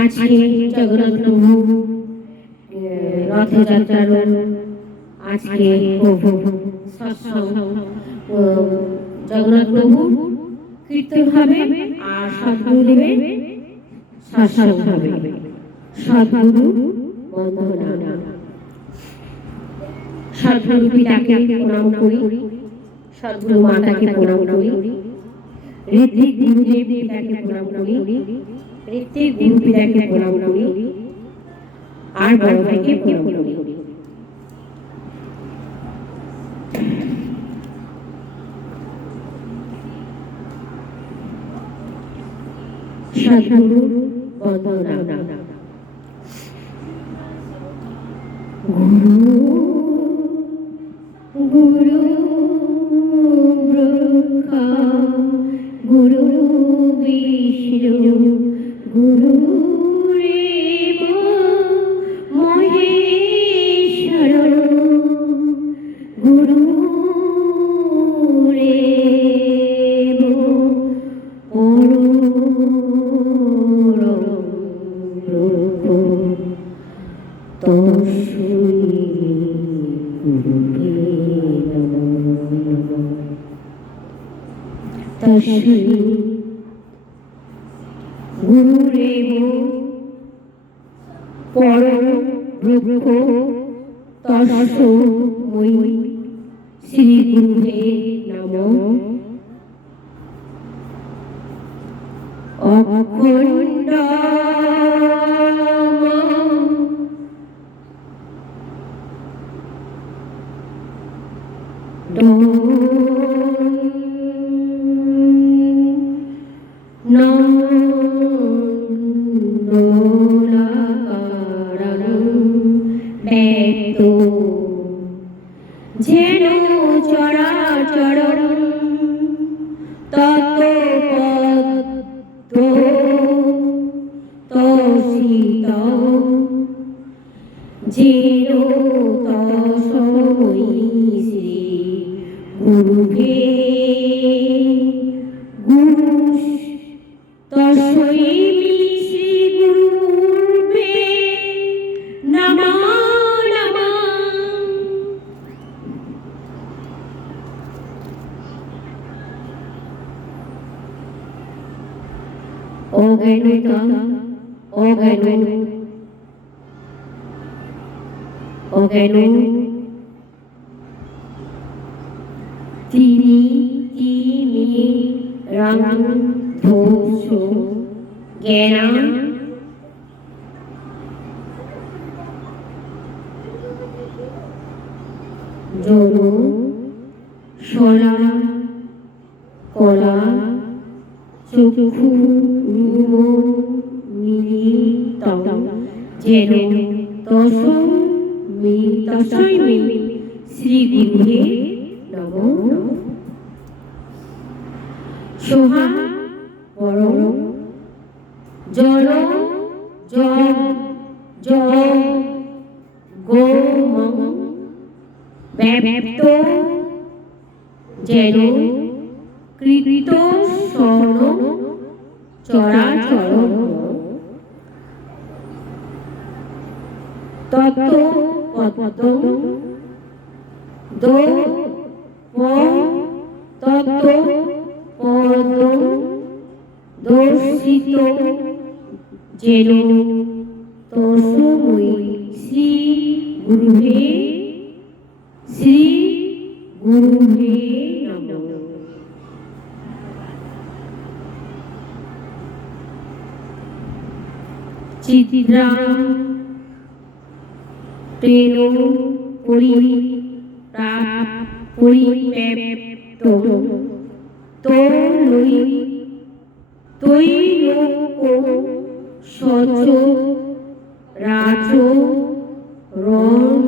আজকে জগন্নাথ প্রভু রথযাত্রার আজকে জগন্নাথ প্রভু কীর্তন হবে আর সদ্গুরুদেবের সৎসঙ্গ হবে। সদ্গুরু বন্দনা। সদ্গুরু পিতাকে প্রণাম করি, সদ্গুরু মাতাকে প্রণাম করি, ঋত্বিক গুরুদেব পিতাকে প্রণাম করি, ঋত্বিক গুরু পিতাকে প্রণাম করি, আর বড় ভাইকে প্রণাম করি। সদ্গুরু বন্দনা। গুরু ব্রহ্মা গুরু বিষ্ণু গুরু রেব মহেশ্বর গুরু রেব গুরুরেব পরম ব্রহ্ম তস্मै শ্রী গুরুবে নমঃ। অখণ্ড যেন চরাচর তৎপদ যেন তস্मै শ্রী গুরুবে তস্मै শ্রী গুরুবে নমঃ নমঃ। অজ্ঞান তিনি রাম ধোষ জ্ঞান জন শলা কলা চক্ষু রূপ মিলিত যেন তস্मै শ্রী গুরুবে নমঃ। সোহা পরম জল গোম ব্যাপ্ত যেন কৃত স্বর্ণ চরাচর তত্ত্ব দর্শিত যেন তস্मै শ্রী গুরুবে নমঃ। চিত্রা প্রেণ পরিব্যাপ্ত তৈলোক সচ রাচ রম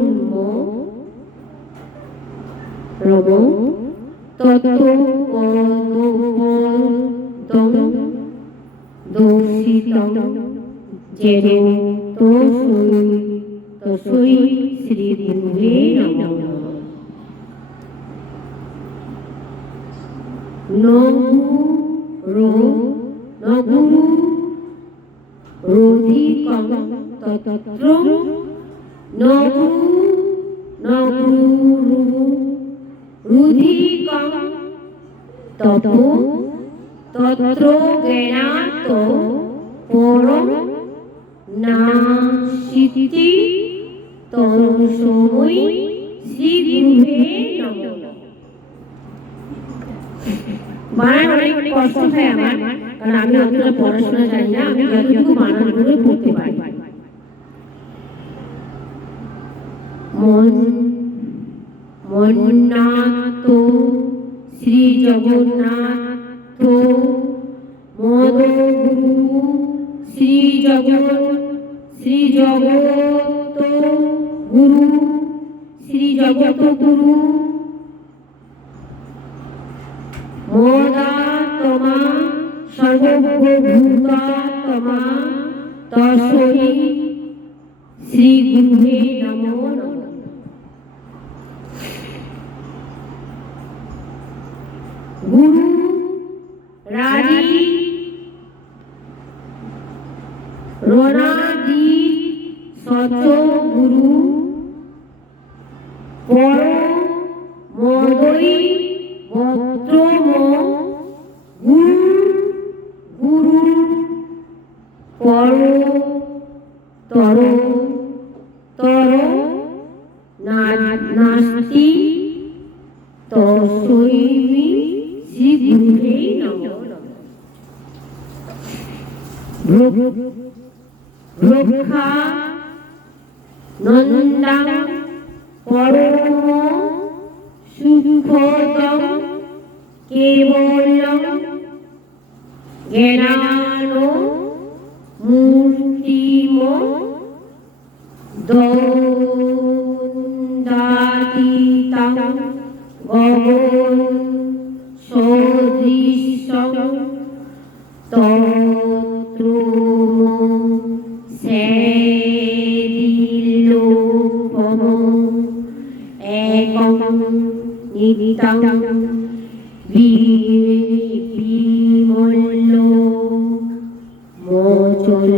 তত্ত্বপদং দর্শিত যেন তস্मै শ্রী গুরুবে নমঃ। ন গুরু রধিকং তত্র নগু নগুরু রুধিকং তত তত্র জ্ঞানাত পরম নাসিতি তস্मै শ্রী গুরুবে নমঃ। বানান অনেক কষ্ট হয় আমার, কারণ আমি অতটা পড়াশোনা জানি না, আমি যতটুকু বানানগুলো পড়তে পারি। মন্নাথ শ্রী জগন্নাথ মদগুরু শ্রী জগত গুরু শ্রী জগত গুরু মোদাত্মা সর্বভূতাত্মা তস্मै শ্রী গুরুবে নমো নমঃ। গুরু রাজি রণাদি সচ গুরু পর মদৈ ভদ্রম গুরু গুরু পর তর তর নাস্তি তস্मै শ্রী গুরুবে নমঃ। রক্ষা নন্দং পরম সুখদং কেবলং জ্ঞানানো মূর্তিম দ্বন্দ্বাতীতং গগন সদৃশং তত্রম সেদিলোপম একং নিত্যং বিমল মোচল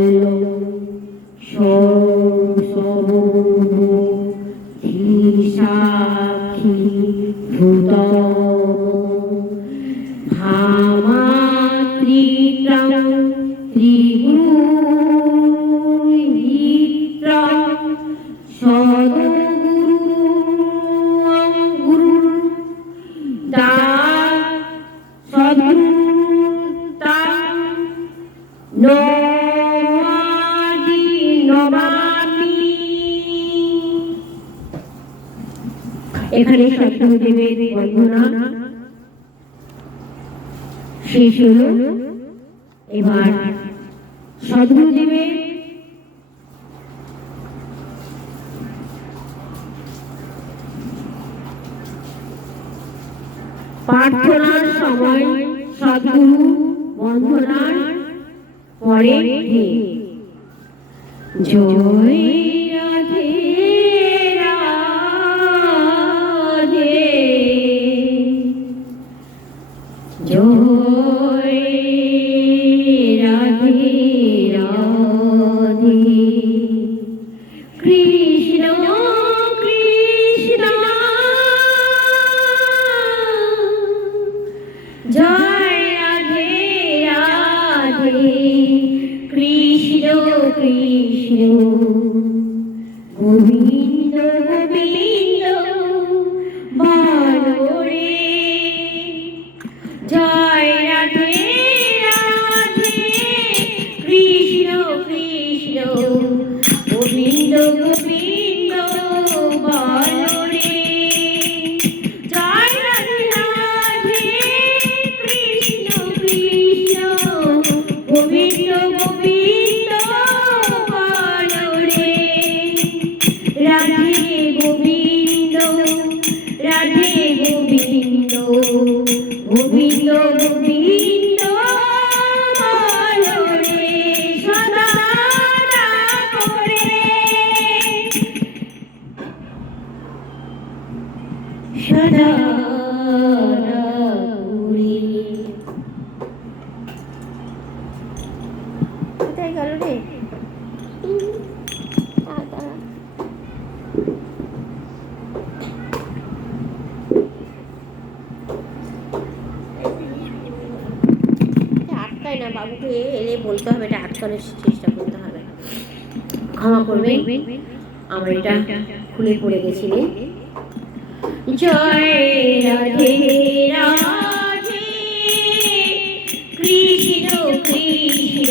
ধীসাক্ষী ভূতম ভামাত্রিত্রং ত্রিগুরুহিত্রং সদগুরুং গুরু সদগুরুতাং নমামি। এখানে সদ্গুরুদেবের বন্দনা শেষ হলো। এবার সদ্গুরুদেবের প্রার্থনার সময় সদ্গুরু বন্দনার পরে জয় রাধে রাধে জয় রাধে রাধে কৃষ্ণ কৃষ্ণ জয় রাধে রাধে কৃষ্ণ কৃষ্ণ গোবিন্দ গোবিন্দ বলরে জয় রাধে রাধে কৃষ্ণ কৃষ্ণ গোবিন্দ গোবিন্দ বলরে জয় রাধে রাধে কৃষ্ণ কৃষ্ণ গোবিন্দ গোবিন্দ বলরে রাধে গোবিন্দ রাধে গোবিন্দ হয়ে এলে বলতে হবে, এটা আটকানোর চেষ্টা করতে হবে। ক্ষমা করবেন, আমার এটা খুলে পড়ে গেছিলে। জয় রাধে রাধে কৃষ্ণ কৃষ্ণ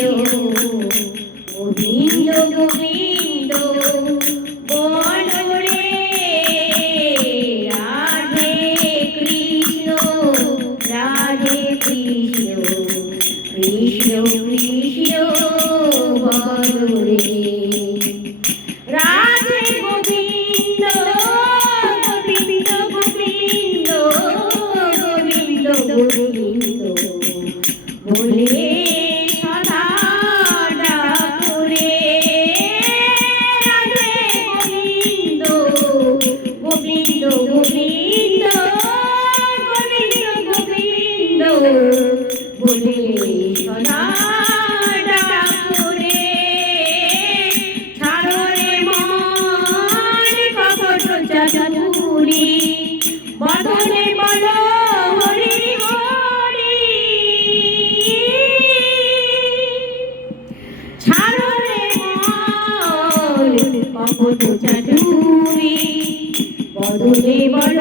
গোবিন্দ গোবিন্দ বল রে রাধে কৃষ্ণ রাধে কৃষ্ণ কৃষ্ণ কৃষ্ণ বল রে রাধে গোবিন্দ গোবিন্দ গোবিন্দ গোবিন্দ গোবিন্দ বলে সদা ডাকুরে রাধে গোবিন্দ গোবিন্দ গোবিন্দ গোবিন্দ গোবিন্দ বলে সদা ডাকুরে ছাড়রে মন কপট চাতুরি বদনে বল হরি হরি ছাড়রে মন কপট চাতুরি বদনে বল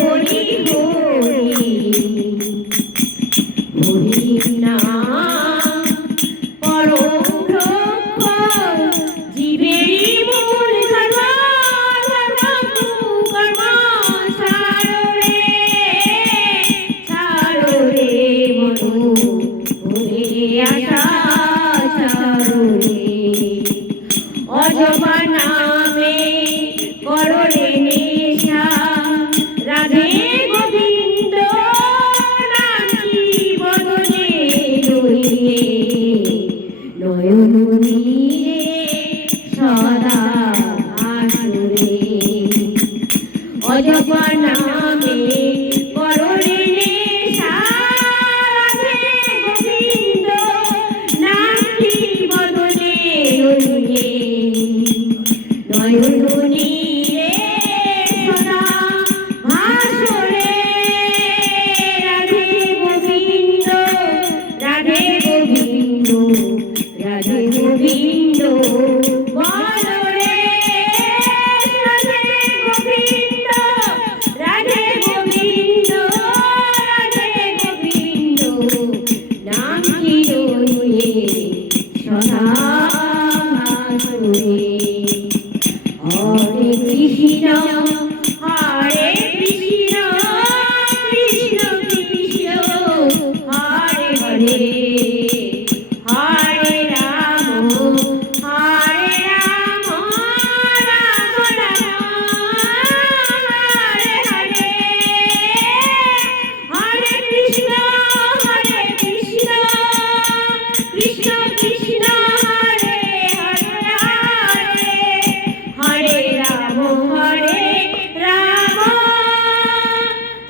হরি হরি হরি নাম পরম রক্ষক জীবেরই মূল ধর্ম কর্ম ছাড়ো রে মনু ভুলে আসা ছাড়ো রে অজবা নামে করো রে নেশা রাধে গোবিন্দ নামটি বদনে রইয়ে নয়ন নীরে সদা আসরে অজবা নামে করো রে নেশা রাধে গোবিন্দ নামটি বদনে রইয়ে নয়ন নীরে সদা ভাসরে রাধে গোবিন্দ রাধে গোবিন্দ রাধে গোবিন্দ বল রে রাধে গোবিন্দ রাধে গোবিন্দ রাধে গোবিন্দ নামটি রইয়ে সদা ভাসরে হরে কৃষ্ণ হরে কৃষ্ণ কৃষ্ণ কৃষ্ণ হরে হরে হরে রাম রাম রাম হরে হরে হরে কৃষ্ণ কৃষ্ণ কৃষ্ণ হরে হরে হরে রাম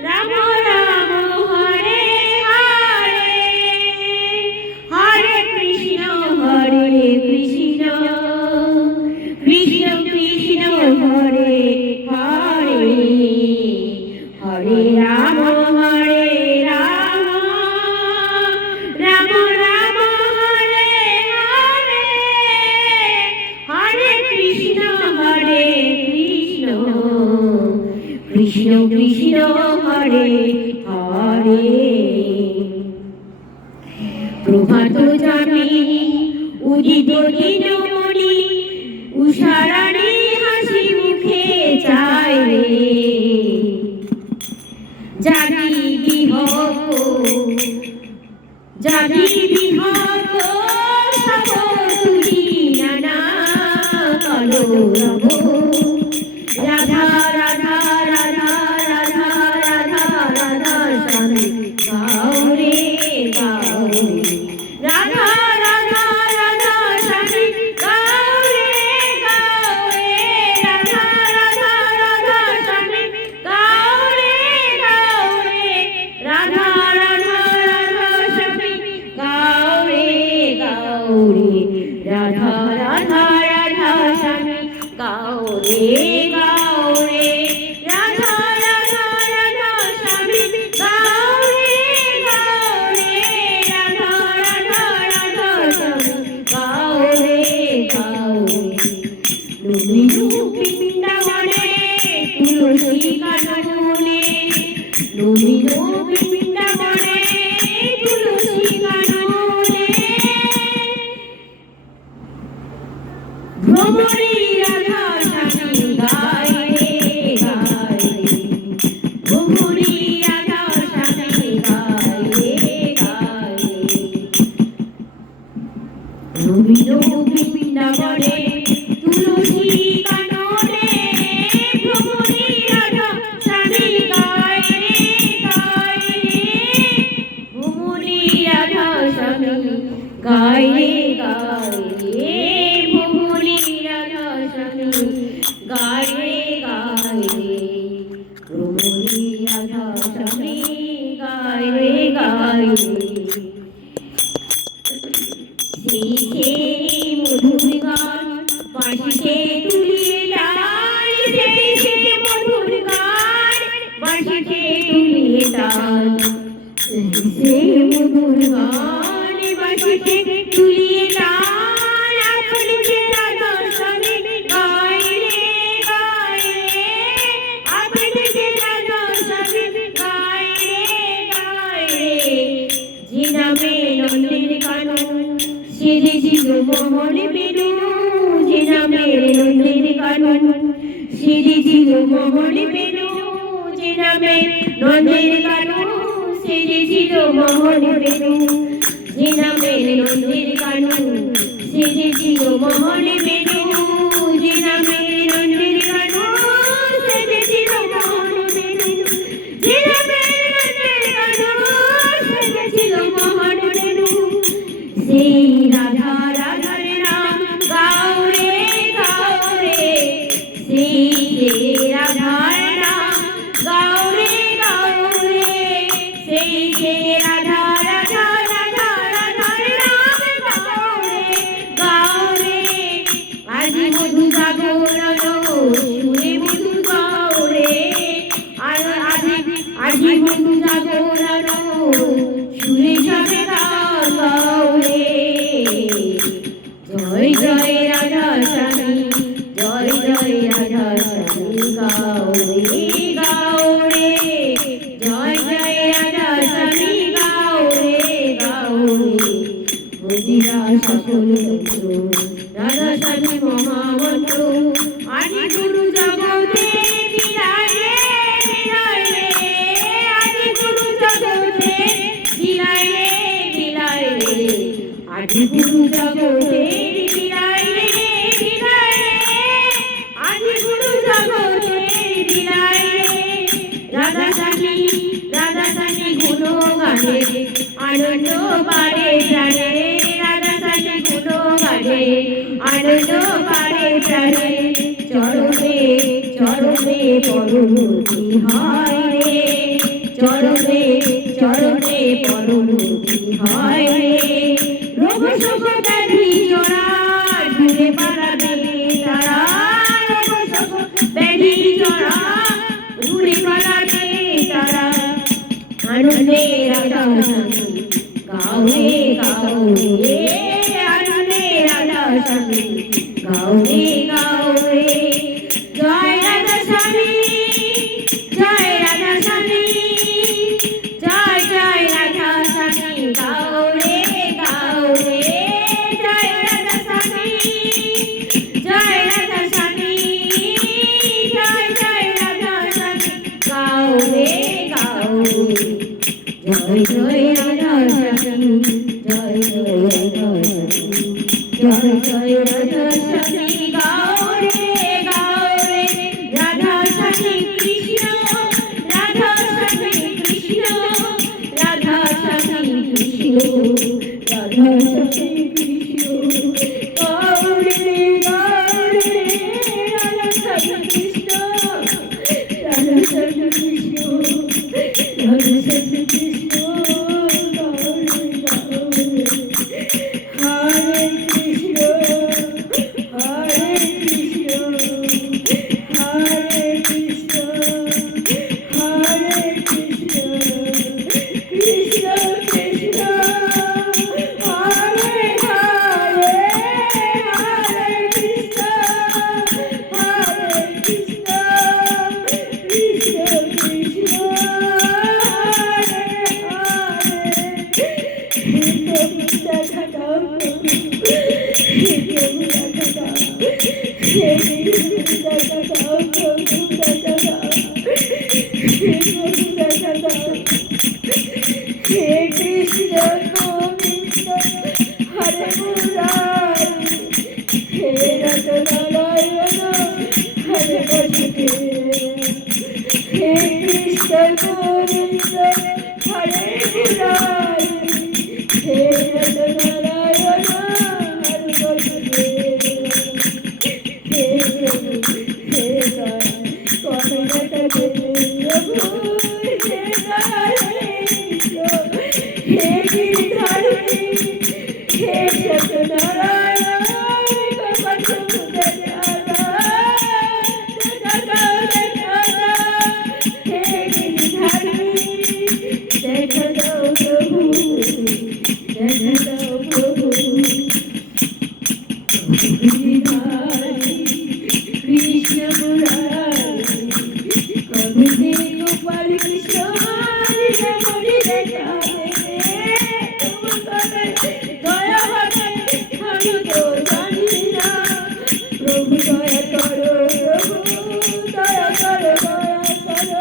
রাম রাম হরে হরে হরে কৃষ্ণ কৃষ্ণ কৃষ্ণ কৃষ্ণ হরে হরে হরে রাম রাম রাম হরে হরে হরে কৃষ্ণ কৃষ্ণ কৃষ্ণ হরে হরে প্রভাত জামিনী উদিত দিনমণি উষারাণী হাসি মুখে চায় রে জাগি বিহক সব তুলি নানা কলরব রাধা রাধা রাধা রাধা রাধা রাধা স্বামী গাওরে গাওরে রাধা রাধা রাধা স্বামী গাওরে গাওরে রাধা রাধা রাধা স্বামী গাওরে গাওরে রাধা রাধা রাধা স্বামী গাওরে গাওরে রাধা রাধা রাধা স্বামী গাওরে গাওরে রাধা রাধা রাধা স্বামী গাওরে গাওরে রাধা রাধা রাধা ভ্রমরী রাধা স্বামী গায় রে গায় রে, ভ্রমরী রাধা স্বামী গায় রে গায় রে। রবীন্দ্র বৃন্দাবনে তুলসী কাননে, ভ্রমরী রাধা স্বামী গায় রে গায় রে, ভ্রমরী রাধা স্বামী গায় রে গায় রে, ভ্রমরী রাধা স্বামী গায় রে গায় রে, ভ্রমরী রাধা স্বামী গায় রে গায় রে। সেই সেই মধুর গান বাঁশিতে তুলিয়ে টান, সেই সেই মধুর গান বাঁশিতে তুলিয়ে টান, সেই মধুর গান বাঁশিতে তুলিয়ে টান, আপনি যে রাধা স্বামী গায় রে গায় রে, আপনি যে রাধা স্বামী গায় রে গায় রে। যে নামে নন্দের কানন সেজেছিল মোহন বেনু, যে নামে নন্দের কানন সেজেছিল মোহন বেনু, যে নামে নন্দের কানন সেজেছিল মোহন বেনু, যে নামে নন্দের কানন সেজেছিল মোহন বেনু, যে নামে নন্দের কানন সেজেছিল মোহন বেনু, যে নামে নন্দের কানন সেজেছিল মোহন বেনু। সেই রাধা রাধার নাম গাও রে গাও রে, সেই রাধার নাম গাও রে গাও রে, সেই রাধা রাধা রাধা রাধার নাম গাও রে গাও রে। আজি মধু জাগরণ সুরে মধু গাও রে, আজি মধু জাগরণ সুরে যাবে গাও রে। জয় জয় রাধা স্বামী, জয় জয় রাধা স্বামী গাও রে গাও রে, জয় জয় রাধা স্বামী গাও রে গাও রে। মদিরা সকল তন্ত্র রাধা স্বামী মহামন্ত্র, আদি গুরু জগতে বিরায় রে বিরায় রে, আদি গুরু জগতে বিরায় রে বিরায় রে, আদি গুরু জগতে বিরায় রে বিরায় রে, আদি গুরু জগতে বিরায় রে। রাধা স্বামী গুণ গানে আনন্দ বাড়ে প্রাণে, রাধা স্বামী গুণ গানে আনন্দ বাড়ে প্রাণে, চরণে চরণে পরমতি হয় রে, চরণে চরণে পরমতি হয় রে। রোগ শোক ব্যাধি জরা ঘুরে পালাবে তারা, রোগ শোক ব্যাধি জরা ঘুরে পালাবে তারা। আনন্দে রাধা স্বামী গাও রে গাও রে, আনন্দে রাধা স্বামী গাও রে গাও রে। জয় রাধা স্বামী, জয় রাধা স্বামী, জয় জয় রাধা স্বামী গাও রে গাও রে, জয় রাধা স্বামী, জয় রাধা স্বামী, জয় জয় রাধা স্বামী গাও রে গাও রে। জয় জয় রাধা স্বামী, জয় জয় রাধা স্বামী, জয় জয় রাধা স্বামী গাও রে গাও রে। রাধা স্বামী কৃষ্ণ, রাধা স্বামী কৃষ্ণ, রাধা স্বামী কৃষ্ণ, রাধা স্বামী কৃষ্ণ গাও রে গাও রে, রাধা স্বামী কৃষ্ণ, রাধা স্বামী কৃষ্ণ, রাধা স্বামী কৃষ্ণ গাও রে গাও রে। হরে কৃষ্ণ হরে কৃষ্ণ দেখা দাও প্রভু, দেখা দাও প্রভু, দেখা দাও। হে কৃষ্ণ গোবিন্দ হরে মুরারি, হে নারায়ণ হরে বাসুদেব। হে কৃষ্ণ গোবিন্দ হরে মুরারি, হে নারায়ণ হরে বাসুদেব। হে প্রভু হে দয়া কবে দেখা দেবে প্রভু, হে কৃষ্ণ হে গিরিধারী, হে সত্যনারায়ণ কৃপা প্রভু দেখা দাও, দেখা দাও, দেখা দাও। হে গিরিধারী দেখা দাও প্রভু, দেখা দাও প্রভু। গিরিধারী কৃষ্ণ মুরারি, কবি গোপাল কৃষ্ণ হরি দেখা দেবে তোমার দয়া হবে আমি তো জানি না। প্রভু দয়া করো, প্রভু দয়া করো, দয়া করো।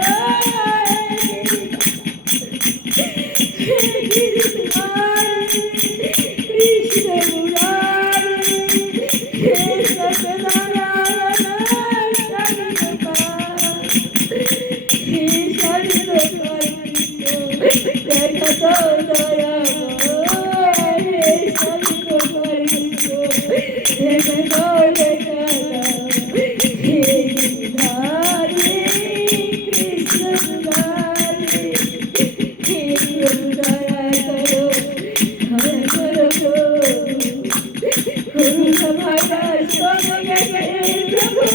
কৃষ্ণ মুরারি, হে সত্যনারায়ণ হে সর্বকর্তা, দেখা দাও দয়াময়, হে সর্বকর্তা, দেখা দাও, দেখা দাও। হে গিরিধারী কৃষ্ণ মুরারি, হে প্রভু দয়া করো, দয়া করো প্রভু। সভায় সবে গেছে প্রভু,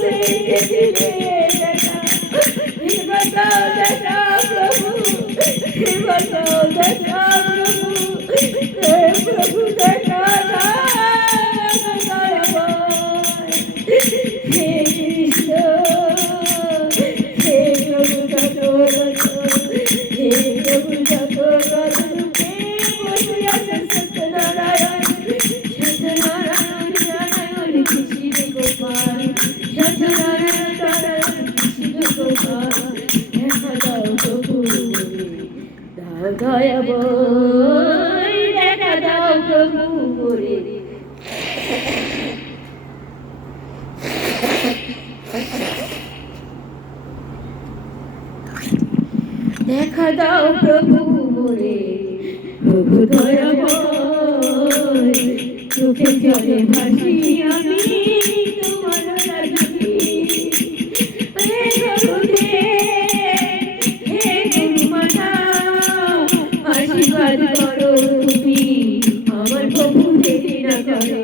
সেই গেছিলে দেখা, হে বাঁচাও দেখা প্রভু, হে বাঁচাও দেখা প্রভু, হে প্রভু দেখা দাও দয়াময়। হে কৃষ্ণ হে প্রভু যত হে প্রভু যত রূপে বসে আছেন সত্যনারায়ণ, সত্যনারায়ণ নারায়ণ কৃষ্ণ গোপাল, সত্যনারায়ণ নারায়ণ কৃষ্ণ গোপাল। দেখা দাও প্রভু দাও দয়াময়, দেখা দাও প্রভু রে। দেখা দাও প্রভু রে, প্রভু দয়াময়, চোখে জলে ভাসি আমি তোমার রাজি। হে গুরুদেব, হে গুরুমাতা, আশীর্বাদ করো তুমি আমার প্রভু দেরি না করে।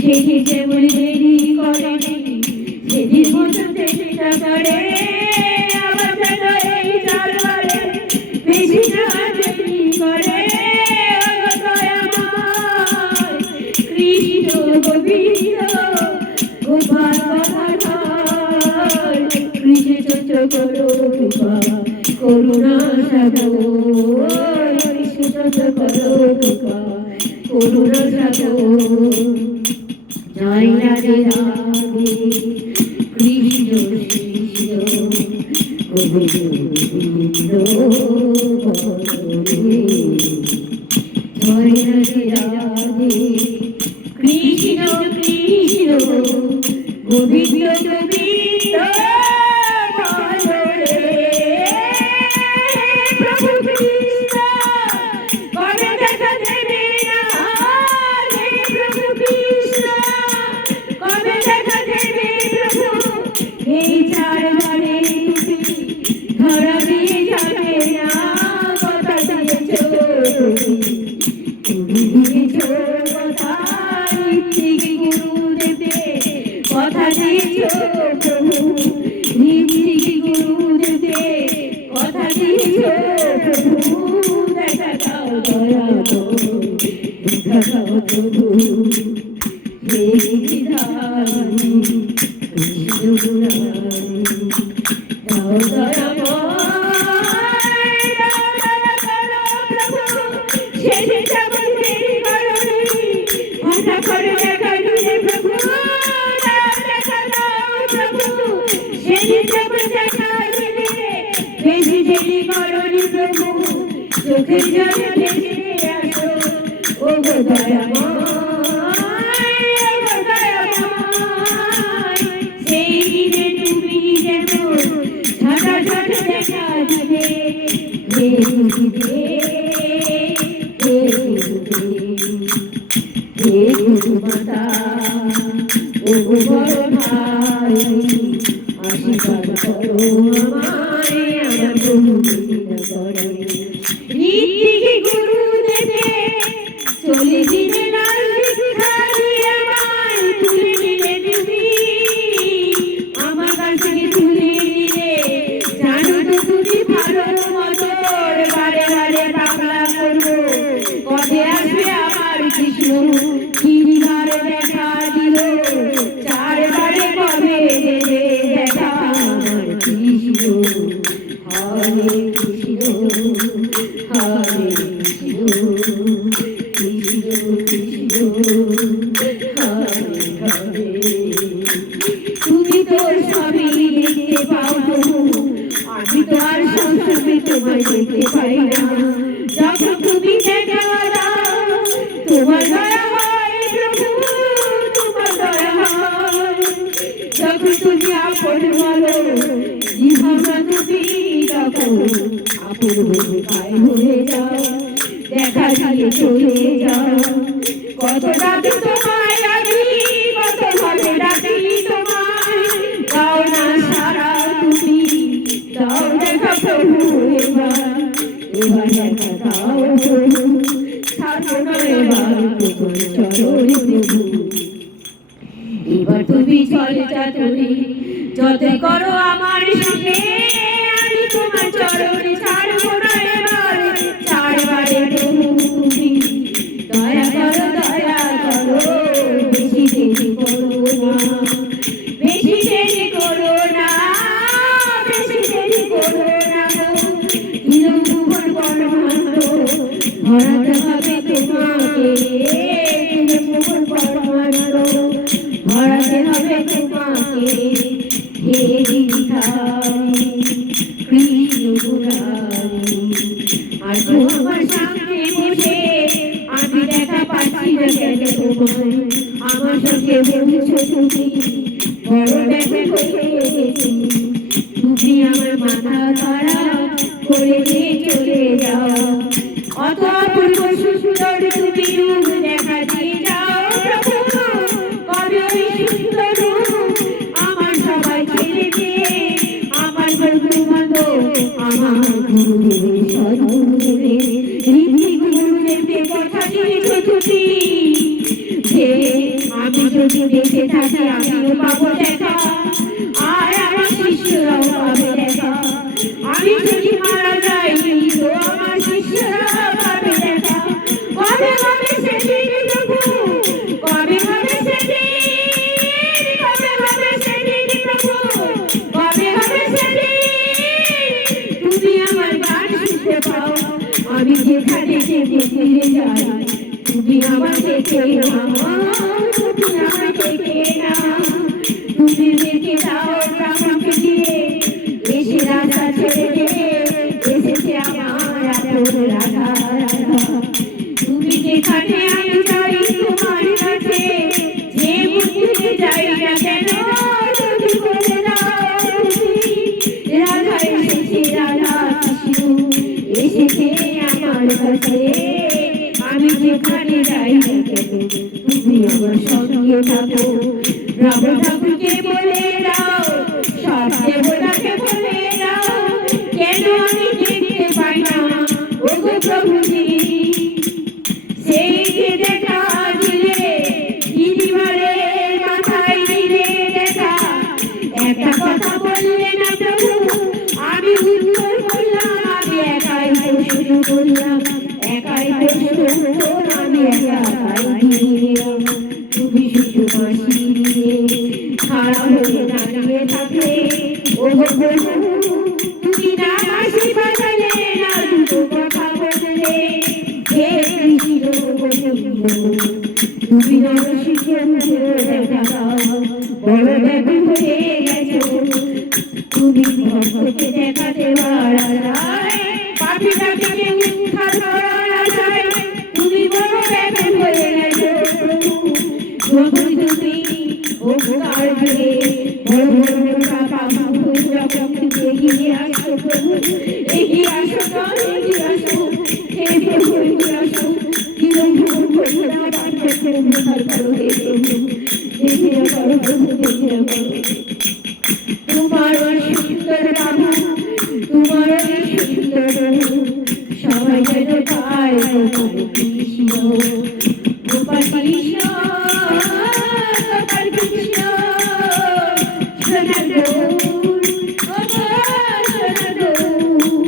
সেদিন যেমন দেরি করেনি, সেদিন মতো দেরি না করে, আমার যেন এই চারবারে বেশি না দেরি করে। দয়াময় কৃষ্ণ গোবিন্দ গোপাল গদাধর, কৃষ্ণ চন্দ্র করো কৃপা করুণা সাগর, কৃষ্ণ চন্দ্র করো কৃপা করুণা সাগর। জয় রাধে রাধে কৃষ্ণ কৃষ্ণ গোবিন্দ জয় রাধে রাধে কৃষ্ণ কৃষ্ণ গোবিন্দ গোবিন্দ। প্রভু কৃষ্ণ কবে দেখা দেবে না, হে প্রভু কৃষ্ণ কবে দেখা দেবে প্রভু, এই চারবারে ধরা দিয়ে যাবে না। কথা দিয়েছ তুমি দিয়েছ কথা, ঋত্বিক গুরুদেবে কথা দিয়েছ প্রভু, ঋত্বিক গুরুদেবে কথা দিয়েছ প্রভু। দেখা দাও দয়াময়, দেখা দাও প্রভু, হে গিরিধারী কৃষ্ণ মুরারি, দাও দয়াময়, দাও দয়া করো প্রভু। সেদিন যেমন দেরি করনি, কথা করে দেখা দিলে প্রভু, দাও চোখের জলে ভেসে আসো ও গো দয়াময়, ও গো দয়াময়। সেই দিনে তুমি যেন ঝটাঝট দেখা দিবে, হে গুরুদেব, হে গুরুদেব, হে গুরুমাতা, ও গো বড় ভাই, আশীর্বাদ করো আমায়, আমার প্রভু বিনা করে। ঋত্বিক গুরুদেবে চলে দিলে না শিক্ষা দিয়ে আমায় তুলে নিলে তুমি, আমার কাছ থেকে তুলে নিলে। জানো তো তুমি ভালো মতো বারে বারে পাগলা করবো, কবে আসবে আমার কৃষ্ণ, গিরিবার দেখা দিল, চারবারে কবে দেবে দেখা আমার কৃষ্ণ। হরে কৃষ্ণ, হরে কৃষ্ণ, কৃষ্ণ কৃষ্ণ, হরে হরে। তুমি তো সবই দেখতে পাও প্রভু, আমি তো আর সব সময় তোমায় দেখতে পাই না। যখন তুমি দেখা দাও তোমার দয়া হয় প্রভু, তোমার দয়া হয়। যখন তুমি আপন বলো জীবনা তুমি, তখন আপন ভূমিকায় হয়ে যাও, দেখা দিয়ে চলে যাও। কত রাত তোমায় ডাকি, কত ভাবে ডাকি তোমায়, দাও না সারা তুমি, দাও দেখা প্রভু এবার, এবার দেখা দাও প্রভু, থাকো না এবার তোমার চরণে প্রভু। এবার তুমি চল চাতুরি যতই করো আমার সঙ্গে, আমি তোমার চরণে ছাড়বো না এবার, চারবারে প্রভু তুমি দয়া করো, দয়া করো, বেশি দেরি করো না, বেশি দেরি করো না, বেশি দেরি করো না। তিলকুমার পরমানন্দ ভরাতে হবে তোমাকে, তিলকুমার পরমানন্দ ভরাতে হবে তোমাকে, হে গিরিধারী কৃষ্ণ মুরারি। আর তোমার সামনে বসে আমি দেখা পাচ্ছি না কেন তোমায়, আমার সঙ্গে বলছো তুমি বড় ব্যাপার হয়ে গেছি, তুমি আমার মাথা খারাপ করে দিয়ে চলে যাও। অত অপূর্ব সুন্দর তুমি রূপ দেখা দিয়ে যাও প্রভু, কবে ওই সুন্দর রূপ আমার সবাই ছেড়ে দিয়ে, আমার বন্ধু বান্ধব, আমার গুরুদেব সদ্গুরুদেব, ঋত্বিক গুরুদেবকে কথা দিয়েছো তুমি, যে আমি যদি বেঁচে থাকি আমিও পাবো দেখা, আর আমার শিষ্যরাও পাবে দেখা। আমি যদি মারা যাই তো আমার শিষ্যরা পাবে দেখা। কবে হবে সেদিন প্রভু, কবে হবে সেদিন, কবে হবে সেদিন প্রভু, কবে হবে সেদিন। তুমি আমার গান শুনতে পাও, আমি যেখানে যেতে ফিরে যাই, তুমি আমাকে চেয়ে নাও, তুমি আমাকে চেয়ে নাও, তুমি রেখে দাও প্রাণকে দিয়ে, এসে রাজা ছেড়ে দিয়ে এসেছে আমার আপন রাধা রাধা। তুমি যেখানে আমি যাই তোমার কাছে, যে মন্দিরে যাই না কেন তুমি বলে দাও তুমি, রাধা এসেছে, রাধা কৃষ্ণ এসেছে আমার কাছে, আমি যেখানে যাই না কেন তুমি আমার সঙ্গে থাকো। রাম ঠাকুরকে বলে দাও, সব দেবতাকে বলে দাও, কেন আমি দেখতে পাই না ও গো প্রভুজি। সেই যে দেখা দিলে গিরিবারে মাথায় দিলে দেখা, একটা কথা বললে না প্রভু, আমি উত্তর করলাম, আমি একাই প্রশ্ন করলাম, একাই প্রশ্ন উত্তর আমি একাই দিলাম। তুমি শুধু হাসি দিয়ে খাড়া হয়ে দাঁড়িয়ে থাকলে ও গো প্রভু, তুমি না হাসি বাজালে না দুটো কথা বললে, হে কৃষ্ণ গোবিন্দ, তুমি নরসিংহের দেখা দাও, বড় ব্যাপী হয়ে গেছো, তুমি ভক্তকে দেখাতে পারা যায়, পাখিটাকে উদ্ধার তোমার সুন্দর বাবু, তোমার সুন্দর সবাই যেন পায় গোপাল কৃষ্ণ, গোপাল কৃষ্ণ, গোপাল কৃষ্ণ, সোনার গৌর, সোনার গৌর,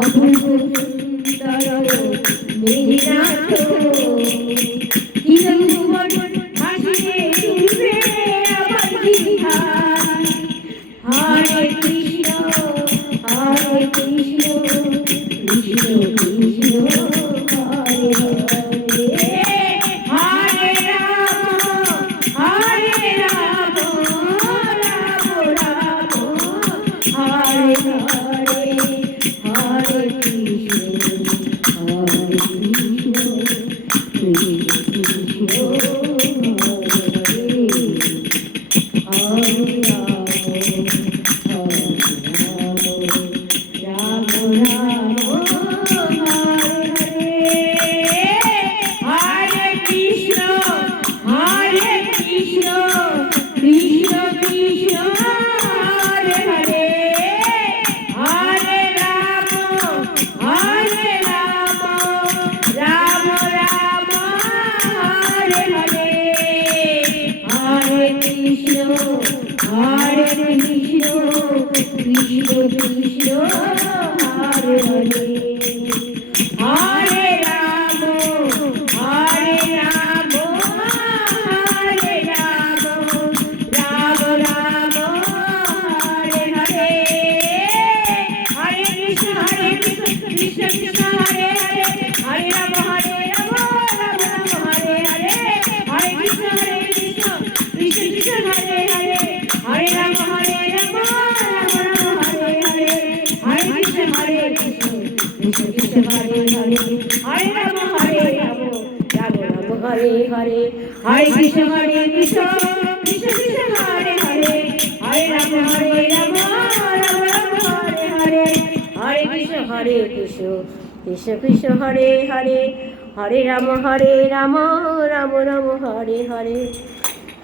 অপূর্ব সুন্দর মেঘনাথ, হিরণ ভুবন হাসিয়ে তুলবে আমার বিধান। হরে কৃষ্ণ, হরে কৃষ্ণ, কৃষ্ণ কৃষ্ণ, হরে হরে, হরে রাম, হরে রাম, রাম রাম, হরে হরে, হরে কৃষ্ণ, হরে কৃষ্ণ, কৃষ্ণ কৃষ্ণ, হরে হরে, হরে রাম, রাম রাম, হরে হরে, হরে কৃষ্ণ, হরে কৃষ্ণ, কৃষ্ণ কৃষ্ণ, হরে হরে, হরে রাম, হরে রাম, রাম রাম, হরে হরে, হরে কৃষ্ণ, হরে কৃষ্ণ, কৃষ্ণ কৃষ্ণ, হরে হরে, হরে রাম, হরে রাম, হরে রাম, রাম রাম, হরে হরে, হরে কৃষ্ণ, হরে কৃষ্ণ, কৃষ্ণ কৃষ্ণ, হরে হরে, হরে রাম, রাম রাম, হরে হরে, হরে কৃষ্ণ, কৃষ্ণ কৃষ্ণ, হরে হরে, হরে রাম, রাম রাম, হরে হরে, হরে কৃষ্ণ, কৃষ্ণ কৃষ্ণ, হরে হরে, হরে রাম, রাম রাম, হরে হরে, হরে কৃষ্ণ, কৃষ্ণ কৃষ্ণ, হরে হরে, হরে রাম, রাম রাম, হরে হরে, হরে কৃষ্ণ, কৃষ্ণ কৃষ্ণ কৃষ্ণ, হরে হরে, হরে রাম, রাম রাম, হরে হরে।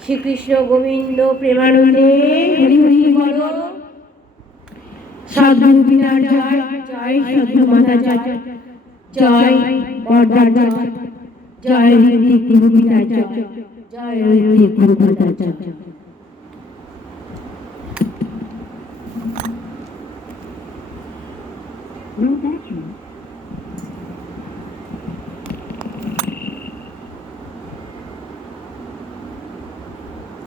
শ্রীকৃষ্ণ গোবিন্দ প্রেমানন্দে হরি হরি বলো। সদ্গুরু পিতার জয়, জয় সদ্গুরু মাতা জয়, জয় বরদার জয়, জয় ঋত্বিক গুরু পিতার জয়, জয় ঋত্বিক গুরু মাতার জয়।